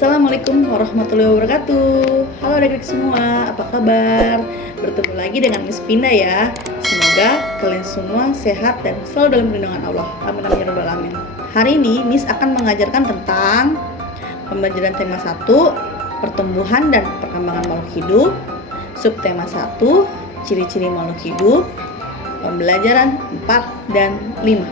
Assalamualaikum warahmatullahi wabarakatuh. Halo adik-adik semua, apa kabar? Bertemu lagi dengan Miss Pinda ya. Semoga kalian semua sehat dan selalu dalam perlindungan Allah. Amin amin ya rabbal alamin. Hari ini Miss akan mengajarkan tentang pembelajaran tema 1, pertumbuhan dan perkembangan makhluk hidup. Subtema 1, ciri-ciri makhluk hidup. Pembelajaran 4 dan 5.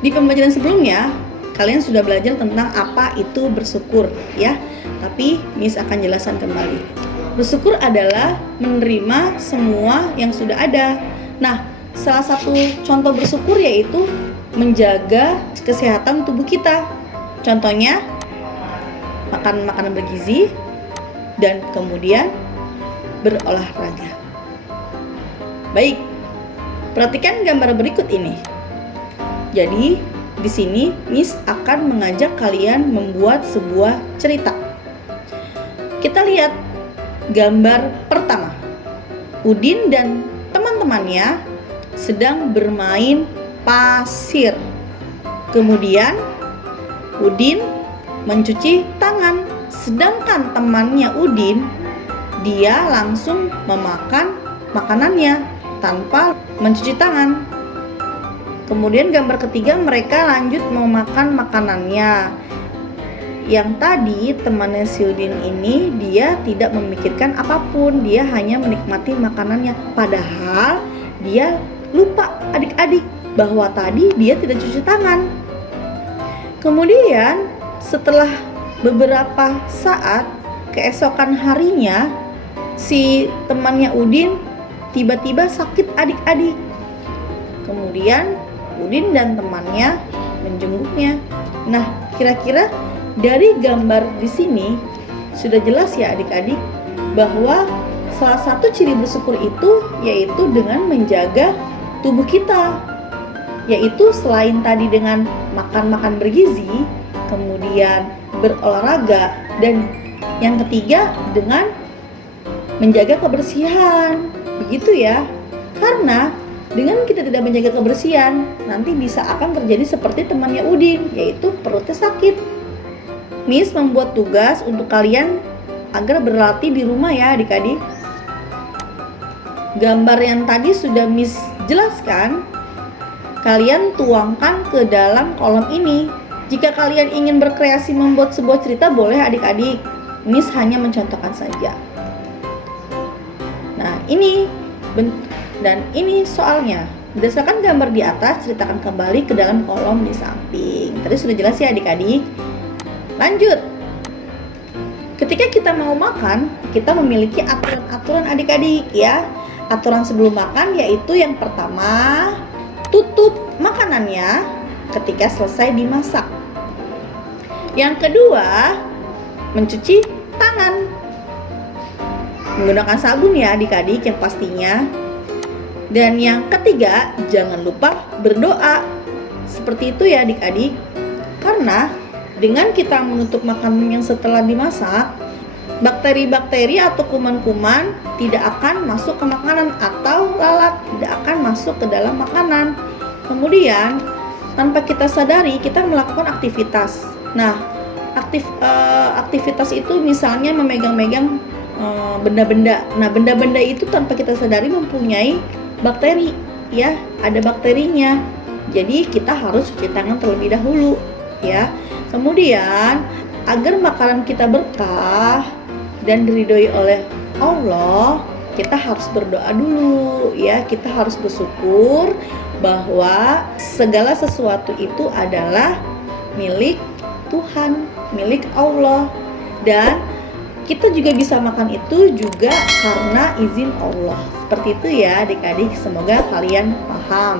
Di pembelajaran sebelumnya kalian sudah belajar tentang apa itu bersyukur ya. Tapi Miss akan jelaskan kembali. Bersyukur adalah menerima semua yang sudah ada. Nah, salah satu contoh bersyukur yaitu menjaga kesehatan tubuh kita. Contohnya makan makanan bergizi dan kemudian berolahraga. Baik, perhatikan gambar berikut ini. Jadi di sini Miss akan mengajak kalian membuat sebuah cerita. Kita lihat gambar pertama. Udin dan teman-temannya sedang bermain pasir. Kemudian Udin mencuci tangan, sedangkan temannya Udin dia langsung memakan makanannya tanpa mencuci tangan. Kemudian gambar ketiga, mereka lanjut memakan makanannya. Yang tadi temannya si Udin ini dia tidak memikirkan apapun, dia hanya menikmati makanannya. Padahal dia lupa adik-adik bahwa tadi dia tidak cuci tangan. Kemudian setelah beberapa saat, keesokan harinya si temannya Udin tiba-tiba sakit adik-adik. Kemudian Udin dan temannya menjenguknya. Nah, kira-kira dari gambar di sini sudah jelas ya adik-adik bahwa salah satu ciri bersyukur itu yaitu dengan menjaga tubuh kita. Yaitu selain tadi dengan makan bergizi, kemudian berolahraga, dan yang ketiga dengan menjaga kebersihan. Begitu ya. Karena dengan kita tidak menjaga kebersihan, nanti bisa akan terjadi seperti temannya Udin, yaitu perutnya sakit. Miss membuat tugas untuk kalian agar berlatih di rumah ya adik-adik. Gambar yang tadi sudah Miss jelaskan, kalian tuangkan ke dalam kolom ini. Jika kalian ingin berkreasi membuat sebuah cerita, boleh adik-adik. Miss hanya mencontohkan saja. Nah, ini dan ini soalnya. Berdasarkan gambar di atas, ceritakan kembali ke dalam kolom di samping. Tadi sudah jelas ya adik-adik. Lanjut. Ketika kita mau makan, kita memiliki aturan-aturan adik-adik ya. Aturan sebelum makan yaitu yang pertama, tutup makanannya ketika selesai dimasak. Yang kedua, mencuci tangan menggunakan sabun ya adik-adik yang pastinya. Dan yang ketiga, jangan lupa berdoa. Seperti itu ya adik-adik. Karena dengan kita menutup makanan yang setelah dimasak, bakteri-bakteri atau kuman-kuman tidak akan masuk ke makanan atau lalat tidak akan masuk ke dalam makanan. Kemudian tanpa kita sadari kita melakukan aktivitas. Nah, aktivitas itu misalnya memegang-megang benda-benda. Nah, benda-benda itu tanpa kita sadari mempunyai bakteri ya, ada bakterinya. Jadi kita harus cuci tangan terlebih dahulu ya. Kemudian agar makanan kita berkah dan diridhoi oleh Allah, kita harus berdoa dulu ya. Kita harus bersyukur bahwa segala sesuatu itu adalah milik Tuhan, milik Allah, dan kita juga bisa makan itu juga karena izin Allah. Seperti itu ya adik-adik, semoga kalian paham.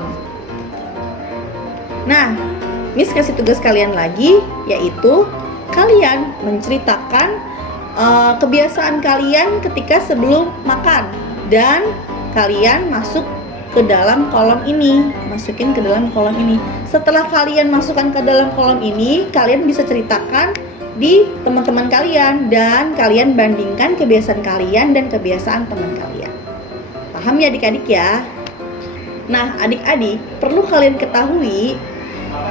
Nah, Miss kasih tugas kalian lagi, yaitu kalian menceritakan kebiasaan kalian ketika sebelum makan. Dan kalian masuk ke dalam kolom ini, masukin ke dalam kolom ini. Setelah kalian masukkan ke dalam kolom ini, kalian bisa ceritakan di teman-teman kalian dan kalian bandingkan kebiasaan kalian dan kebiasaan teman kalian. Paham ya adik-adik ya? Nah, adik-adik perlu kalian ketahui,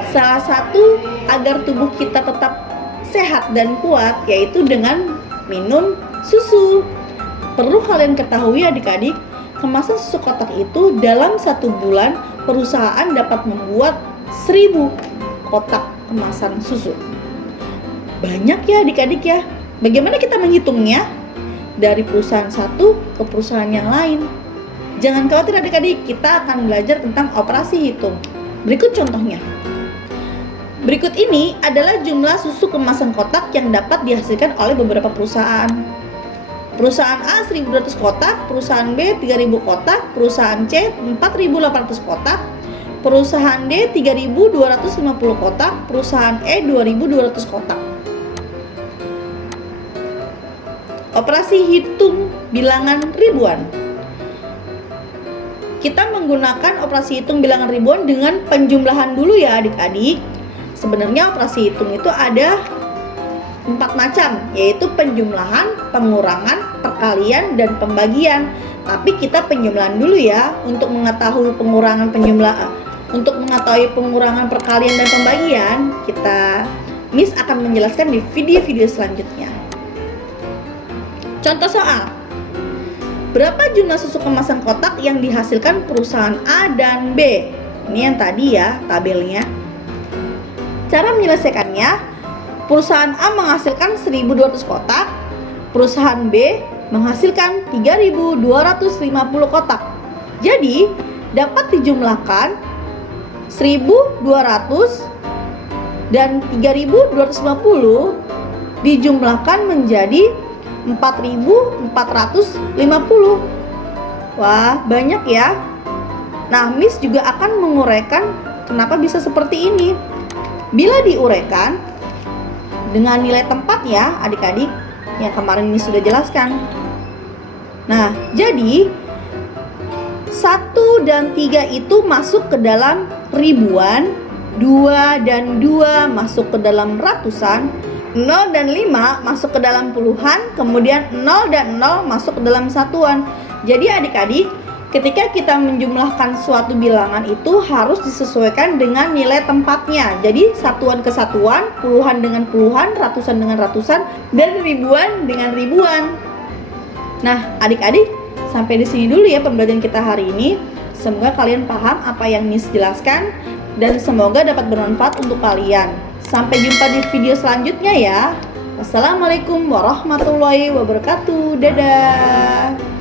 salah satu agar tubuh kita tetap sehat dan kuat, yaitu dengan minum susu. Perlu kalian ketahui adik-adik, kemasan susu kotak itu dalam 1 bulan perusahaan dapat membuat 1000 kotak kemasan susu. Banyak ya adik-adik ya. Bagaimana kita menghitungnya? Dari perusahaan satu ke perusahaan yang lain. Jangan khawatir adik-adik, kita akan belajar tentang operasi hitung. Berikut contohnya. Berikut ini adalah jumlah susu kemasan kotak yang dapat dihasilkan oleh beberapa perusahaan. Perusahaan A 1.200 kotak, perusahaan B 3.000 kotak, perusahaan C 4.800 kotak, perusahaan D 3.250 kotak, perusahaan E 2.200 kotak. Operasi hitung bilangan ribuan. Kita menggunakan operasi hitung bilangan ribuan dengan penjumlahan dulu ya adik-adik. Sebenarnya operasi hitung itu ada 4 macam, yaitu penjumlahan, pengurangan, perkalian, dan pembagian. Tapi kita penjumlahan dulu ya, untuk mengetahui pengurangan perkalian dan pembagian, Miss akan menjelaskan di video-video selanjutnya. Contoh soal. Berapa jumlah susu kemasan kotak yang dihasilkan perusahaan A dan B? Ini yang tadi ya, tabelnya. Cara menyelesaikannya, perusahaan A menghasilkan 1.200 kotak, perusahaan B menghasilkan 3.250 kotak. Jadi, dapat dijumlahkan 1.200 dan 3.250 dijumlahkan menjadi 4.450. Wah, banyak ya. Nah, Miss juga akan menguraikan kenapa bisa seperti ini. Bila diuraikan dengan nilai tempat ya adik-adik, yang kemarin Miss sudah jelaskan. Nah, jadi 1 dan 3 itu masuk ke dalam ribuan, 2 dan 2 masuk ke dalam ratusan, 0 dan 5 masuk ke dalam puluhan, kemudian 0 dan 0 masuk ke dalam satuan. Jadi adik-adik, ketika kita menjumlahkan suatu bilangan itu harus disesuaikan dengan nilai tempatnya. Jadi satuan ke satuan, puluhan dengan puluhan, ratusan dengan ratusan, dan ribuan dengan ribuan. Nah, adik-adik, sampai di sini dulu ya pembelajaran kita hari ini. Semoga kalian paham apa yang Miss jelaskan dan semoga dapat bermanfaat untuk kalian. Sampai jumpa di video selanjutnya ya. Wassalamualaikum warahmatullahi wabarakatuh. Dadah.